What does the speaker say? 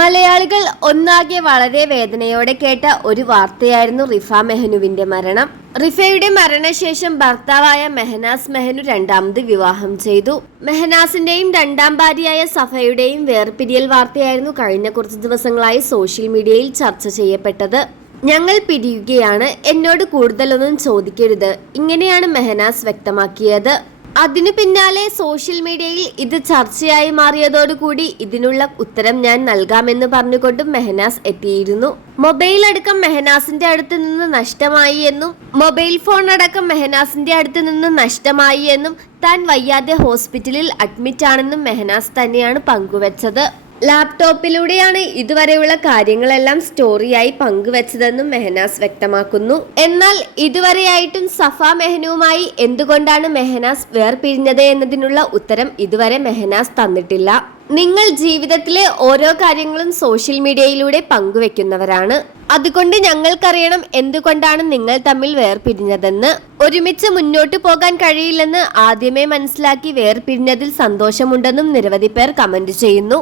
മലയാളികൾ ഒന്നാകെ വളരെ വേദനയോടെ കേട്ട ഒരു വാർത്തയായിരുന്നു റിഫ മെഹനുവിന്റെ മരണം. റിഫയുടെ മരണശേഷം ഭർത്താവായ മെഹനാസ് മെഹനു രണ്ടാമത് വിവാഹം ചെയ്തു. മെഹനാസിന്റെയും രണ്ടാം ഭാര്യയായ സഫയുടെയും വേർപിരിയൽ വാർത്തയായിരുന്നു കഴിഞ്ഞ കുറച്ച് ദിവസങ്ങളായി സോഷ്യൽ മീഡിയയിൽ ചർച്ച ചെയ്യപ്പെട്ടത്. ഞങ്ങൾ പിരിയുകയാണ്, എന്നോട് കൂടുതലൊന്നും ചോദിക്കരുത്, ഇങ്ങനെയാണ് മെഹനാസ് വ്യക്തമാക്കിയത്. അതിനു പിന്നാലെ സോഷ്യൽ മീഡിയയിൽ ഇത് ചർച്ചയായി മാറിയതോടുകൂടി ഇതിനുള്ള ഉത്തരം ഞാൻ നൽകാമെന്ന് പറഞ്ഞുകൊണ്ടും മെഹനാസ് എത്തിയിരുന്നു. മൊബൈൽ അടക്കം മെഹനാസിന്റെ അടുത്ത് നിന്ന് നഷ്ടമായി എന്നും മൊബൈൽ ഫോൺ അടക്കം മെഹനാസിന്റെ അടുത്ത് നിന്ന് നഷ്ടമായി എന്നും താൻ വയ്യാതെ ഹോസ്പിറ്റലിൽ അഡ്മിറ്റ് ആണെന്നും മെഹനാസ് തന്നെയാണ് പങ്കുവച്ചത്. ലാപ്ടോപ്പിലൂടെയാണ് ഇതുവരെയുള്ള കാര്യങ്ങളെല്ലാം സ്റ്റോറിയായി പങ്കുവച്ചതെന്നും മെഹനാസ് വ്യക്തമാക്കുന്നു. എന്നാൽ ഇതുവരെയായിട്ടും സഫ മെഹനുവുമായി എന്തുകൊണ്ടാണ് മെഹനാസ് വേർപിരിഞ്ഞത് എന്നതിനുള്ള ഉത്തരം ഇതുവരെ മെഹനാസ് തന്നിട്ടില്ല. നിങ്ങൾ ജീവിതത്തിലെ ഓരോ കാര്യങ്ങളും സോഷ്യൽ മീഡിയയിലൂടെ പങ്കുവെക്കുന്നവരാണ്, അതുകൊണ്ട് ഞങ്ങൾക്കറിയണം എന്തുകൊണ്ടാണ് നിങ്ങൾ തമ്മിൽ വേർപിരിഞ്ഞതെന്ന്. ഒരുമിച്ച് മുന്നോട്ട് പോകാൻ കഴിയില്ലെന്ന് ആദ്യമേ മനസ്സിലാക്കി വേർപിരിഞ്ഞതിൽ സന്തോഷമുണ്ടെന്നും നിരവധി പേർ കമന്റ് ചെയ്യുന്നു.